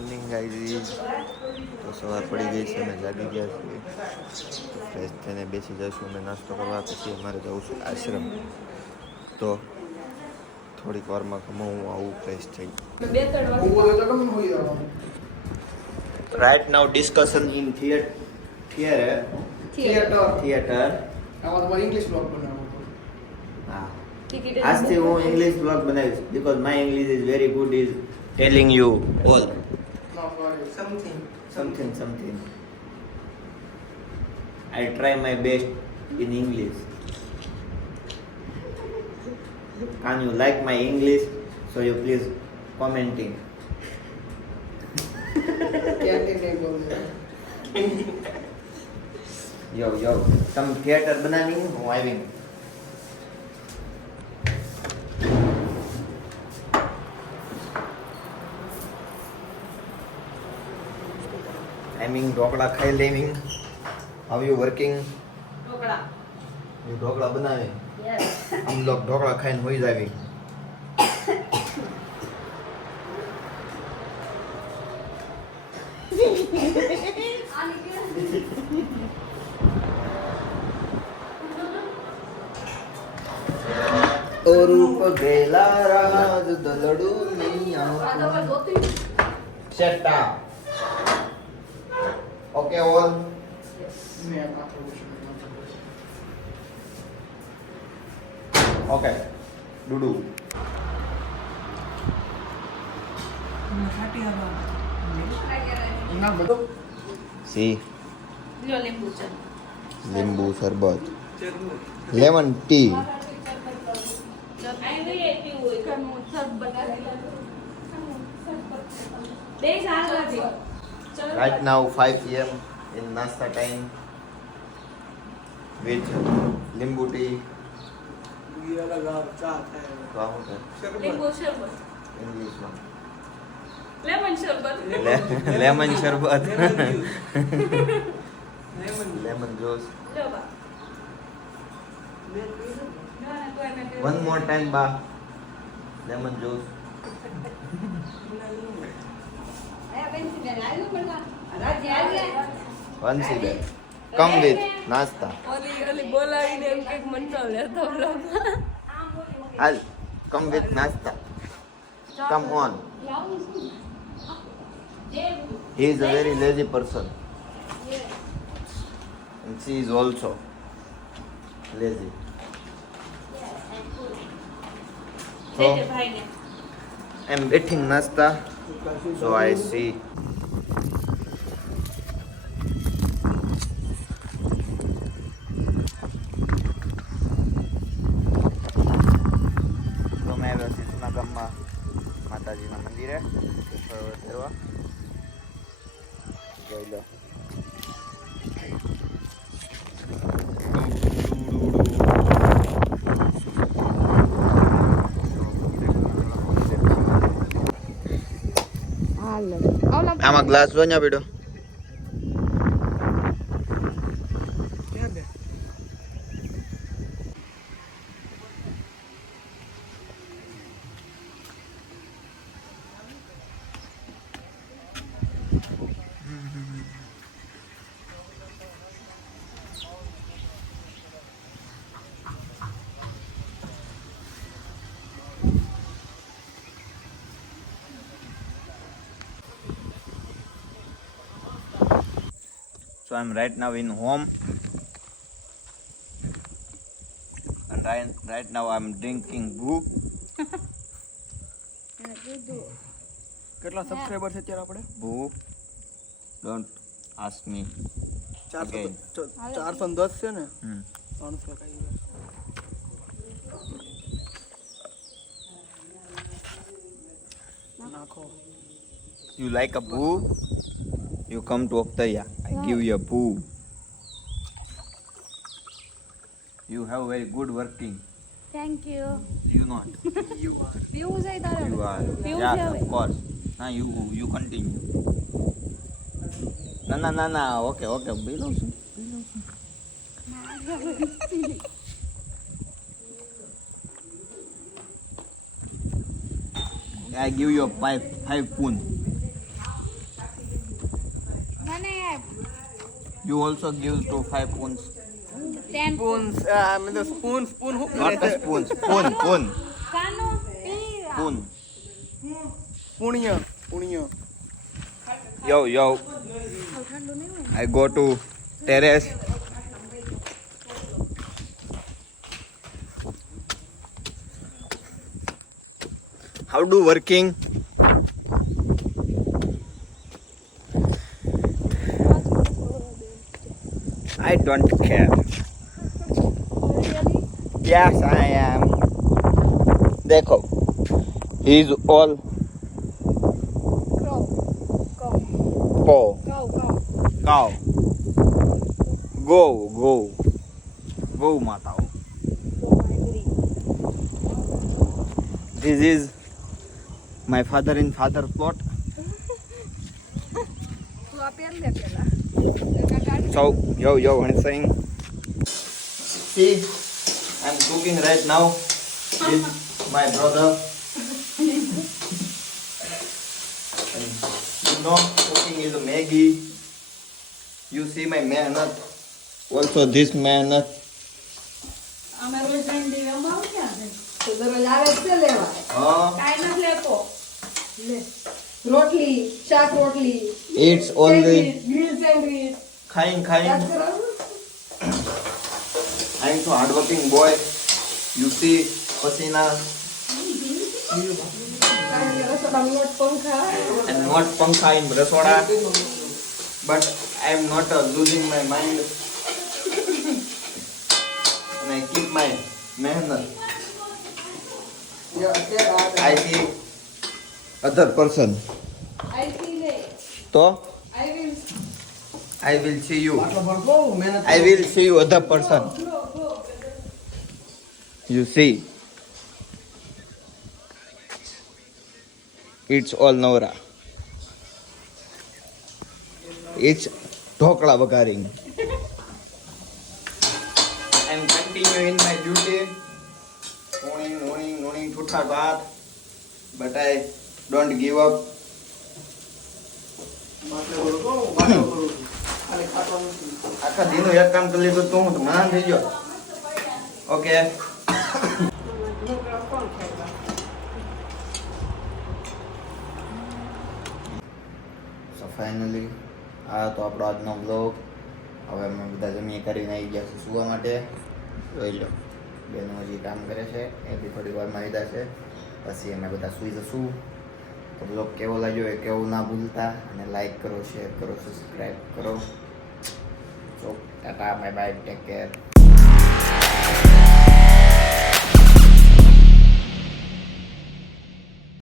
Morning guys. તો સવાર પડી ગઈ છે, અમે જાગી ગયા છીએ. ફ્રેશ થઈને બેસી જઈશું અમે નાસ્તો કરવા. પછી અમારે જવું છું આશ્રમ. તો થોડીક વારમાં હું આવું ફ્રેશ થઈ. Right now discussion in theatre. English blog બનાવો. હા, આજથી હું ઇંગ્લિશ બ્લોગ બનાવીશ because my English is very good is telling you all something. I try my best in English. Can you like my English? So you please commenting. yo તમે theatre બનાવી હું આવી. ઢોકળા ખાઈ લેવિંગ. How you working? ઢોકળા બનાવે. हम लोग ઢોકળા ખાઈને હોઈ જાવી. ઓ રૂપ ગેલા રાજ દલડુ ની આંખો. Shut up. Okay, all. Okay. Dudu. See. લીંબુ શરબત. Lemon tea. Right now 5 p.m. in nasta time with limbu tea. English માં lemon શરબત. lemon juice. One more time ba. Lemon juice. One cigarette. Come with nasta. ઓલી બોલાવીને એમ કઈક મંડળ લેતો I'll come with nasta. Come on. He is a very lazy person. And she is also lazy. So I'm eating nasta. So I see. માતાજીના મંદિરે ફેરવા જોઈ લો. આમાં ગ્લાસ જોયા બેડો. So I'm right now in home, and right now I'm drinking brew. કેટલા સબસ્ક્રાઇબર છે અત્યારે આપણે? Brew. Don't ask me. 410 છે ને? 300 કઈ. નાખો. You like a brew? You come to Oktaya. I give you a brew. You have very good working. Thank you. You not. You are. Views ay tara. You are. Views Yes, have of course. Now you continue. Na. Okay. Below soon. I give you a five spoon. You also give to 5 spoons. 10 spoon મતલબ spoon spoon હું Not a spoon. Spoon. Spoon. કાનો પીરા Spoon. પુણ્ય પુણ્ય Yo, yo. ઠંડુ નહીં હોય I go to terrace. How do working? I don't care. Yes, I am. देखो, he is all cow. Go, माताओ. This is my father in father plot. So, yo, I'm saying. See, I'm cooking right now with my brother. And you know, cooking is a Maggi. You see my mehnat. Also this mehnat. અમે રોજ રંડી અમારું ક્યાં છે તો દરરોજ આવે છે લેવા કાઈ નથી લેતો લે રોટલી શાક રોટલી It's only ગ્રીલ સેન્ડવીચ ખાઈને યાદ કરાવું I'm so hardworking boy. You see, pasina રસોડામાં લોટ પંખા and not pankha in rasoda. But I'm not losing my mind. And I keep my mehnat. I see other person. I C લે So આઈ I will see you. આટલો ભણતો મહેનત I will see you other person. You see. It's all Nora. It's dhokla વઘારીને. I'm continuing my duty. Morning, ઠૂઠા ભાત. But I don't give up. માટલે ભણતો માટલો કરું ખાલી ખાટવાનું નથી આખા દિનો એક કામ કરી લીધું તું તો મહાન થઈ ગયો. ઓકે. સો ફાઇનલી આ તો આપણો આજનો બ્લોગ. હવે અમે બધા જમીએ કરીને આવી ગયા છે સુવા માટે. જોઈ લો બેનો હજી કામ કરે છે એ બી થોડી વારમાં આવી જશે પછી અમે બધા સૂઈ જશું. તો બ્લોગ કેવો લાગ્યો એ કેવું ના ભૂલતા અને લાઈક કરો શેર કરો સબસ્ક્રાઈબ કરો. So tata bye bye take care.